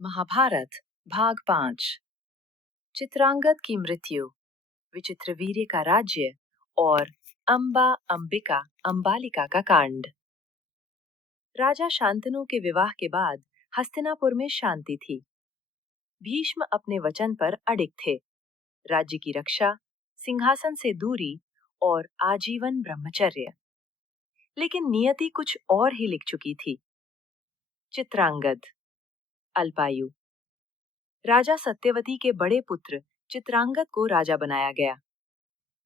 महाभारत भाग 5। चित्रांगद की मृत्यु, विचित्रवीर्य का राज्य और अंबा अंबिका अंबालिका का कांड। राजा शांतनु के विवाह के बाद हस्तिनापुर में शांति थी। भीष्म अपने वचन पर अडिग थे। राज्य की रक्षा, सिंहासन से दूरी और आजीवन ब्रह्मचर्य। लेकिन नियति कुछ और ही लिख चुकी थी। चित्रांगद, अल्पायु। राजा सत्यवती के बड़े पुत्र चित्रांगद को राजा बनाया गया।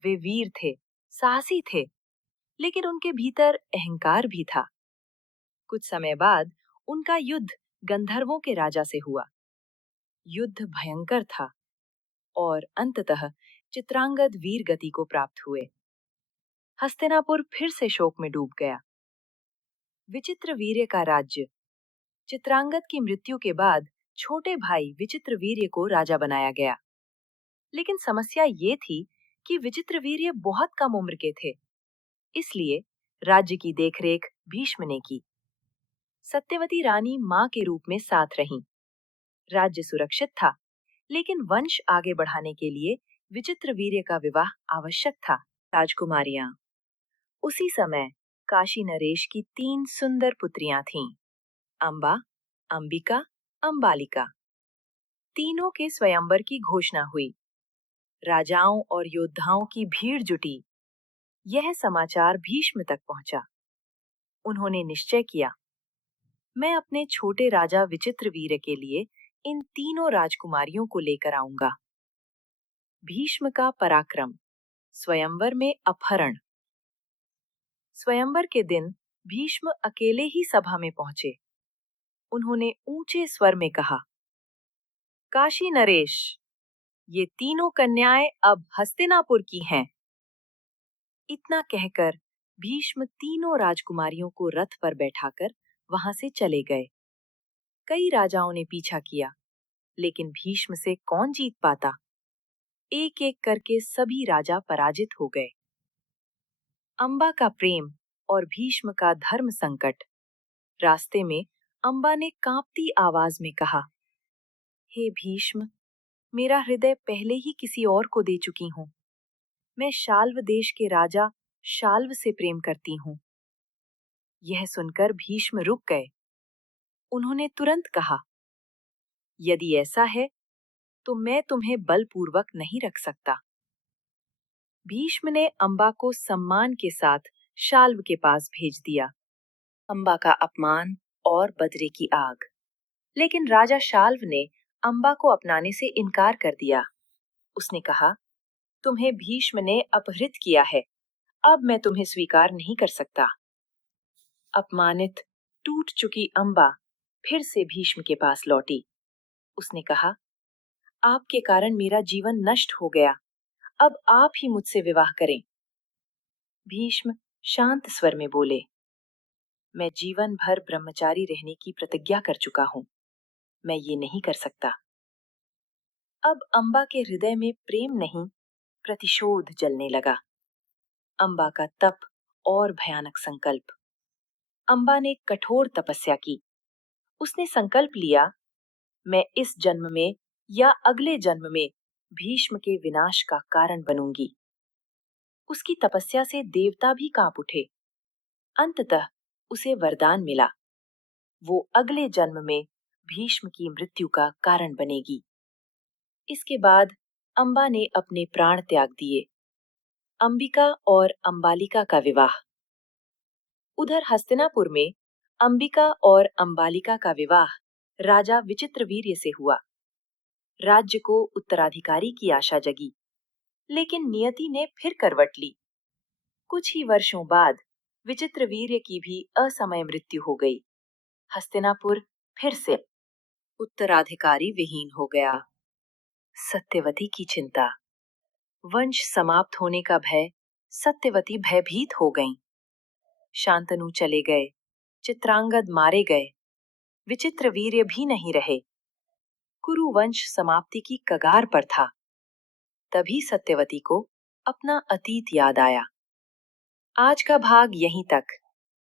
वे वीर थे, साहसी थे, लेकिन उनके भीतर अहंकार भी था। कुछ समय बाद उनका युद्ध गंधर्वों के राजा से हुआ। युद्ध भयंकर था और अंततः चित्रांगद वीर गति को प्राप्त हुए। हस्तिनापुर फिर से शोक में डूब गया। विचित्रवीर्य का राज्य। चित्रांगद की मृत्यु के बाद छोटे भाई विचित्रवीर्य को राजा बनाया गया। लेकिन समस्या ये थी कि विचित्रवीर्य बहुत कम उम्र के थे, इसलिए राज्य की देखरेख भीष्म ने की। सत्यवती रानी मां के रूप में साथ रहीं। राज्य सुरक्षित था, लेकिन वंश आगे बढ़ाने के लिए विचित्रवीर्य का विवाह आवश्यक था। राजकुमारियां। उसी समय काशी नरेश की 3 सुंदर पुत्रियां थीं, अंबा, अंबिका, अंबालिका। तीनों के स्वयंवर की घोषणा हुई। राजाओं और योद्धाओं की भीड़ जुटी। यह समाचार भीष्म तक पहुंचा। उन्होंने निश्चय किया, मैं अपने छोटे राजा विचित्रवीर्य के लिए इन तीनों राजकुमारियों को लेकर आऊंगा। भीष्म का पराक्रम। स्वयंवर में अपहरण। स्वयंवर के दिन भीष्म अकेले ही सभा में पहुंचे। उन्होंने ऊंचे स्वर में कहा, काशी नरेश, ये तीनों कन्याएं अब हस्तिनापुर की हैं। इतना कहकर भीष्म तीनों राजकुमारियों को रथ पर बैठाकर वहां से चले गए। कई राजाओं ने पीछा किया, लेकिन भीष्म से कौन जीत पाता। एक एक करके सभी राजा पराजित हो गए। अंबा का प्रेम और भीष्म का धर्म संकट। रास्ते में अंबा ने कांपती आवाज में कहा, हे भीष्म, मेरा हृदय पहले ही किसी और को दे चुकी हूँ। मैं शाल्व देश के राजा शाल्व से प्रेम करती हूँ। यह सुनकर भीष्म रुक गए। उन्होंने तुरंत कहा, यदि ऐसा है तो मैं तुम्हें बलपूर्वक नहीं रख सकता। भीष्म ने अंबा को सम्मान के साथ शाल्व के पास भेज दिया। अंबा का अपमान और बदरे की आग। लेकिन राजा शाल्व ने अंबा को अपनाने से इनकार कर दिया। उसने कहा, तुम्हें भीष्म ने अपहृत किया है, अब मैं तुम्हें स्वीकार नहीं कर सकता। अपमानित, टूट चुकी अंबा फिर से भीष्म के पास लौटी। उसने कहा, आपके कारण मेरा जीवन नष्ट हो गया, अब आप ही मुझसे विवाह करें। भीष्म शांत स्वर में बोले, मैं जीवन भर ब्रह्मचारी रहने की प्रतिज्ञा कर चुका हूं, मैं ये नहीं कर सकता। अब अंबा के हृदय में प्रेम नहीं, प्रतिशोध जलने लगा। अंबा का तप और भयानक संकल्प। अंबा ने कठोर तपस्या की। उसने संकल्प लिया, मैं इस जन्म में या अगले जन्म में भीष्म के विनाश का कारण बनूंगी। उसकी तपस्या से देवता भी कांप उठे। अंततः उसे वरदान मिला, वो अगले जन्म में भीष्म की मृत्यु का कारण बनेगी। इसके बाद अंबा ने अपने प्राण त्याग दिए। अंबिका और अंबालिका का विवाह। उधर हस्तिनापुर में अंबिका और अंबालिका का विवाह राजा विचित्रवीर्य से हुआ। राज्य को उत्तराधिकारी की आशा जगी, लेकिन नियति ने फिर करवट ली। कुछ ही वर्षों बाद विचित्रवीर्य की भी असमय मृत्यु हो गई। हस्तिनापुर फिर से उत्तराधिकारी विहीन हो गया। सत्यवती की चिंता। वंश समाप्त होने का भय। सत्यवती भयभीत हो गईं। शांतनु चले गए, चित्रांगद मारे गए, विचित्रवीर्य भी नहीं रहे। कुरुवंश समाप्ति की कगार पर था। तभी सत्यवती को अपना अतीत याद आया। आज का भाग यहीं तक।